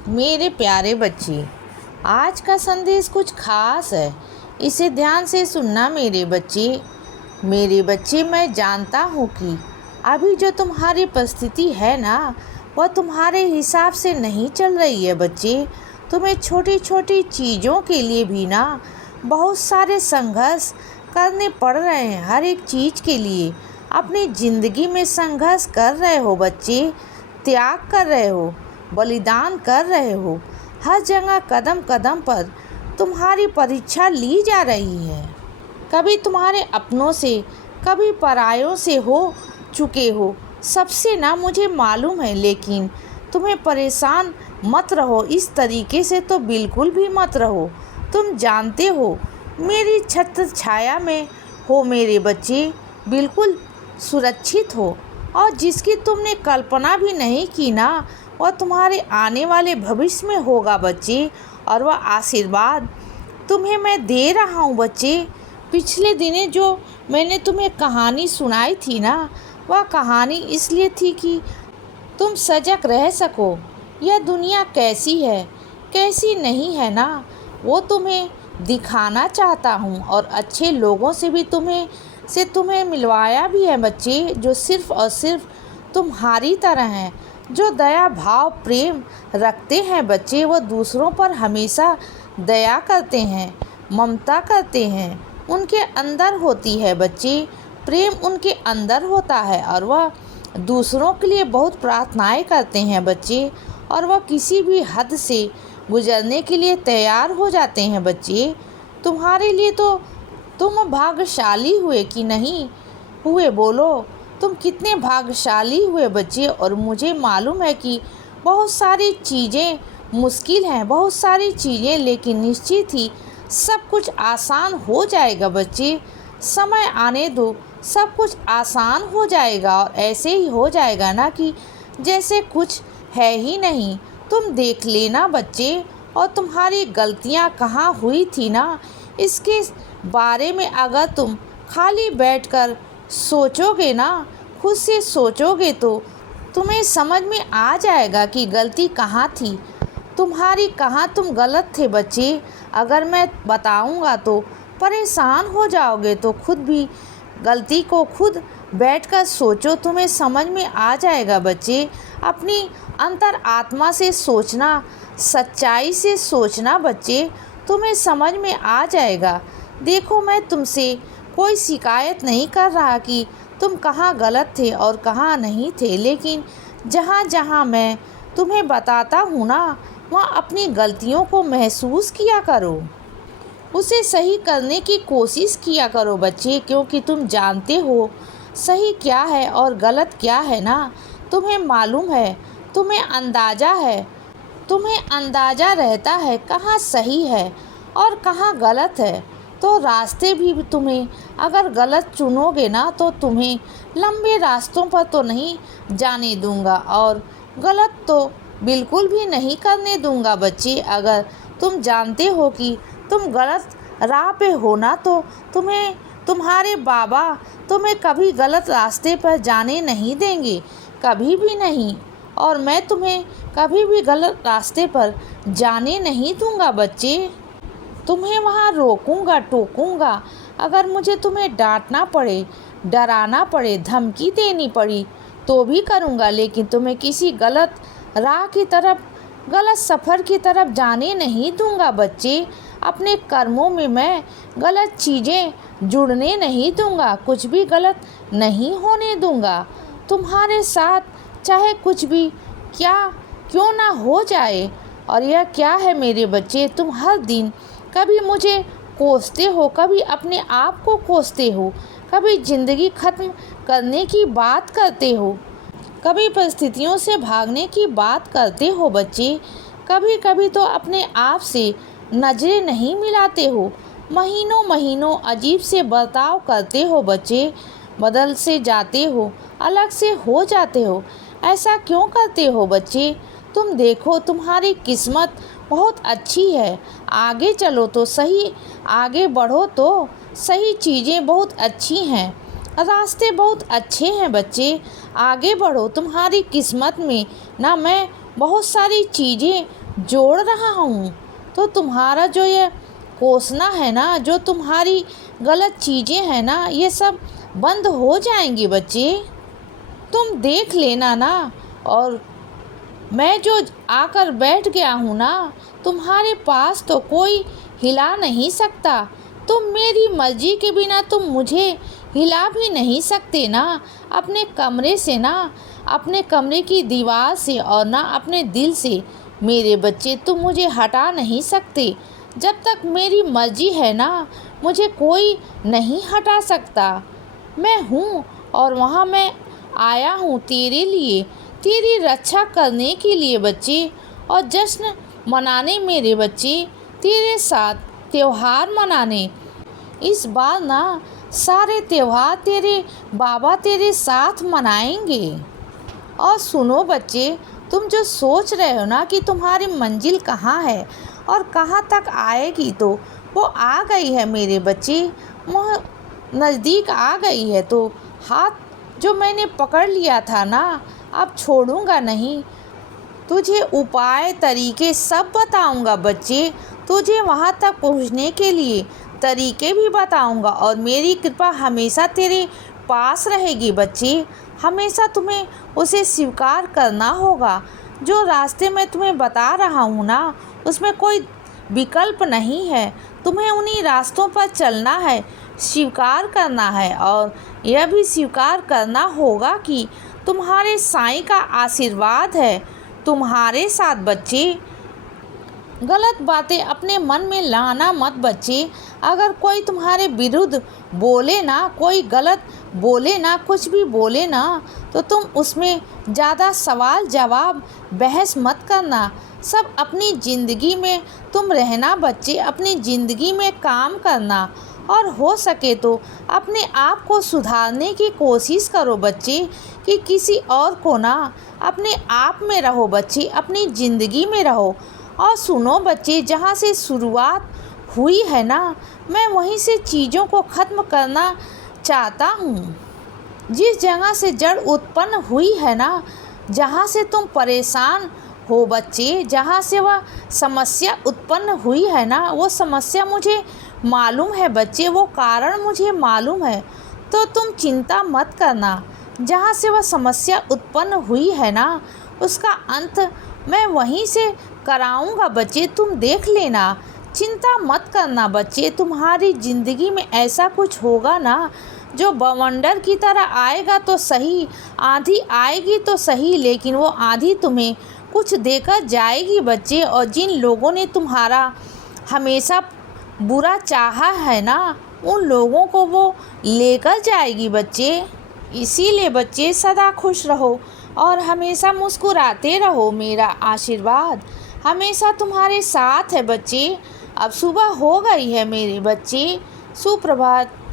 मेरे प्यारे बच्चे, आज का संदेश कुछ खास है। इसे ध्यान से सुनना मेरे बच्चे। मैं जानता हूँ कि अभी जो तुम्हारी परिस्थिति है ना, वह तुम्हारे हिसाब से नहीं चल रही है बच्चे। तुम्हें छोटी छोटी चीज़ों के लिए भी ना बहुत सारे संघर्ष करने पड़ रहे हैं। हर एक चीज़ के लिए अपनी ज़िंदगी में संघर्ष कर रहे हो बच्चे, त्याग कर रहे हो, बलिदान कर रहे हो। हर जगह कदम कदम पर तुम्हारी परीक्षा ली जा रही है। कभी तुम्हारे अपनों से, कभी परायों से हो चुके हो। सबसे ना मुझे मालूम है, लेकिन तुम्हें परेशान मत रहो। इस तरीके से तो बिल्कुल भी मत रहो। तुम जानते हो मेरी छत्र छाया में हो मेरे बच्चे, बिल्कुल सुरक्षित हो। और जिसकी तुमने कल्पना भी नहीं की ना, वह तुम्हारे आने वाले भविष्य में होगा बच्चे। और वह आशीर्वाद तुम्हें मैं दे रहा हूँ बच्चे। पिछले दिने जो मैंने तुम्हें कहानी सुनाई थी ना, वह कहानी इसलिए थी कि तुम सजग रह सको। यह दुनिया कैसी है, कैसी नहीं है ना, वो तुम्हें दिखाना चाहता हूँ। और अच्छे लोगों से भी तुम्हें मिलवाया भी है बच्चे, जो सिर्फ़ और सिर्फ तुम्हारी तरह हैं, जो दया भाव प्रेम रखते हैं बच्चे। वो दूसरों पर हमेशा दया करते हैं, ममता करते हैं। उनके अंदर होती है बच्चे, प्रेम उनके अंदर होता है। और वह दूसरों के लिए बहुत प्रार्थनाएं करते हैं बच्चे। और वह किसी भी हद से गुजरने के लिए तैयार हो जाते हैं बच्चे। तुम्हारे लिए तो तुम भाग्यशाली हुए कि नहीं हुए, बोलो तुम कितने भाग्यशाली हुए बच्चे। और मुझे मालूम है कि बहुत सारी चीज़ें मुश्किल हैं, बहुत सारी चीज़ें, लेकिन निश्चित ही सब कुछ आसान हो जाएगा बच्चे। समय आने दो, सब कुछ आसान हो जाएगा। और ऐसे ही हो जाएगा ना कि जैसे कुछ है ही नहीं। तुम देख लेना बच्चे। और तुम्हारी गलतियाँ कहाँ हुई थी ना, इसके बारे में अगर तुम खाली बैठकर सोचोगे ना, खुद से सोचोगे, तो तुम्हें समझ में आ जाएगा कि गलती कहाँ थी तुम्हारी, कहाँ तुम गलत थे बच्चे। अगर मैं बताऊंगा तो परेशान हो जाओगे, तो खुद भी गलती को खुद बैठकर सोचो, तुम्हें समझ में आ जाएगा बच्चे। अपनी अंतर आत्मा से सोचना, सच्चाई से सोचना बच्चे, तुम्हें समझ में आ जाएगा। देखो, मैं तुमसे कोई शिकायत नहीं कर रहा कि तुम कहाँ गलत थे और कहाँ नहीं थे, लेकिन जहाँ जहाँ मैं तुम्हें बताता हूँ ना, वहाँ अपनी गलतियों को महसूस किया करो, उसे सही करने की कोशिश किया करो बच्चे। क्योंकि तुम जानते हो सही क्या है और गलत क्या है ना, तुम्हें मालूम है, तुम्हें अंदाज़ा रहता है कहाँ सही है और कहाँ गलत है। तो रास्ते भी तुम्हें अगर गलत चुनोगे ना, तो तुम्हें लंबे रास्तों पर तो नहीं जाने दूंगा, और गलत तो बिल्कुल भी नहीं करने दूंगा बच्चे। अगर तुम जानते हो कि तुम गलत राह पे हो ना, तो तुम्हारे बाबा तुम्हें कभी गलत रास्ते पर जाने नहीं देंगे, कभी भी नहीं। और मैं तुम्हें कभी भी गलत रास्ते पर जाने नहीं दूंगा बच्चे। तुम्हें वहाँ रोकूंगा, टोकूंगा। अगर मुझे तुम्हें डांटना पड़े, डराना पड़े, धमकी देनी पड़ी, तो भी करूँगा, लेकिन तुम्हें किसी गलत राह की तरफ, गलत सफ़र की तरफ जाने नहीं दूंगा बच्चे। अपने कर्मों में मैं गलत चीज़ें जुड़ने नहीं दूंगा, कुछ भी गलत नहीं होने दूंगा। तुम्हारे साथ चाहे कुछ भी क्यों ना हो जाए। और यह क्या है मेरे बच्चे, तुम हर दिन कभी मुझे कोसते हो, कभी अपने आप को कोसते हो, कभी ज़िंदगी ख़त्म करने की बात करते हो, कभी परिस्थितियों से भागने की बात करते हो बच्चे। कभी कभी तो अपने आप से नज़रें नहीं मिलाते हो। महीनों महीनों अजीब से बर्ताव करते हो बच्चे। बदल से जाते हो, अलग से हो जाते हो। ऐसा क्यों करते हो बच्चे? तुम देखो, तुम्हारी किस्मत बहुत अच्छी है। आगे चलो तो सही, आगे बढ़ो तो सही। चीज़ें बहुत अच्छी हैं, रास्ते बहुत अच्छे हैं बच्चे। आगे बढ़ो, तुम्हारी किस्मत में ना मैं बहुत सारी चीज़ें जोड़ रहा हूँ तो तुम्हारा जो ये कोसना है ना, जो तुम्हारी गलत चीज़ें हैं ना, ये सब बंद हो जाएंगी बच्चे। तुम देख लेना ना। और मैं जो आकर बैठ गया हूँ ना, तुम्हारे पास तो कोई हिला नहीं सकता। तुम मेरी मर्जी के बिना तुम मुझे हिला भी नहीं सकते ना अपने कमरे से, ना अपने कमरे की दीवार से, और ना अपने दिल से। मेरे बच्चे, तुम मुझे हटा नहीं सकते। जब तक मेरी मर्जी है ना, मुझे कोई नहीं हटा सकता। मैं हूँ और वहाँ मैं आया हूँ तेरे लिए, तेरी रक्षा करने के लिए बच्चे, और जश्न मनाने मेरे बच्चे, तेरे साथ त्योहार मनाने। इस बार ना सारे त्योहार तेरे बाबा तेरे साथ मनाएंगे। और सुनो बच्चे, तुम जो सोच रहे हो ना कि तुम्हारी मंजिल कहाँ है और कहाँ तक आएगी, तो वो आ गई है मेरे बच्चे, वो नज़दीक आ गई है। तो हाथ जो मैंने पकड़ लिया था ना, अब छोड़ूंगा नहीं। तुझे उपाय तरीके सब बताऊंगा बच्चे, तुझे वहाँ तक पहुँचने के लिए तरीके भी बताऊंगा, और मेरी कृपा हमेशा तेरे पास रहेगी बच्चे। हमेशा तुम्हें उसे स्वीकार करना होगा। जो रास्ते मैं तुम्हें बता रहा हूँ ना, उसमें कोई विकल्प नहीं है। तुम्हें उन्हीं रास्तों पर चलना है, स्वीकार करना है, और यह भी स्वीकार करना होगा कि तुम्हारे साईं का आशीर्वाद है तुम्हारे साथ बच्चे। गलत बातें अपने मन में लाना मत बच्चे। अगर कोई तुम्हारे विरुद्ध बोले ना, कोई गलत बोले ना, कुछ भी बोले ना, तो तुम उसमें ज़्यादा सवाल जवाब बहस मत करना। सब अपनी ज़िंदगी में तुम रहना बच्चे, अपनी ज़िंदगी में काम करना, और हो सके तो अपने आप को सुधारने की कोशिश करो बच्चे, कि किसी और को ना, अपने आप में रहो बच्चे, अपनी ज़िंदगी में रहो। और सुनो बच्चे, जहाँ से शुरुआत हुई है ना, मैं वहीं से चीज़ों को ख़त्म करना चाहता हूँ। जिस जगह से जड़ उत्पन्न हुई है ना, जहाँ से तुम परेशान हो बच्चे, जहाँ से वह समस्या उत्पन्न हुई है ना, वो समस्या मुझे मालूम है बच्चे, वो कारण मुझे मालूम है। तो तुम चिंता मत करना। जहाँ से वह समस्या उत्पन्न हुई है ना, उसका अंत मैं वहीं से कराऊंगा बच्चे, तुम देख लेना। चिंता मत करना बच्चे, तुम्हारी ज़िंदगी में ऐसा कुछ होगा ना जो बवंडर की तरह आएगा तो सही, आंधी आएगी तो सही, लेकिन वो आंधी तुम्हें कुछ देकर जाएगी बच्चे। और जिन लोगों ने तुम्हारा हमेशा बुरा चाहा है ना, उन लोगों को वो लेकर जाएगी बच्चे। इसीलिए बच्चे, सदा खुश रहो और हमेशा मुस्कुराते रहो। मेरा आशीर्वाद हमेशा तुम्हारे साथ है बच्चे। अब सुबह हो गई है मेरे बच्चे, सुप्रभात।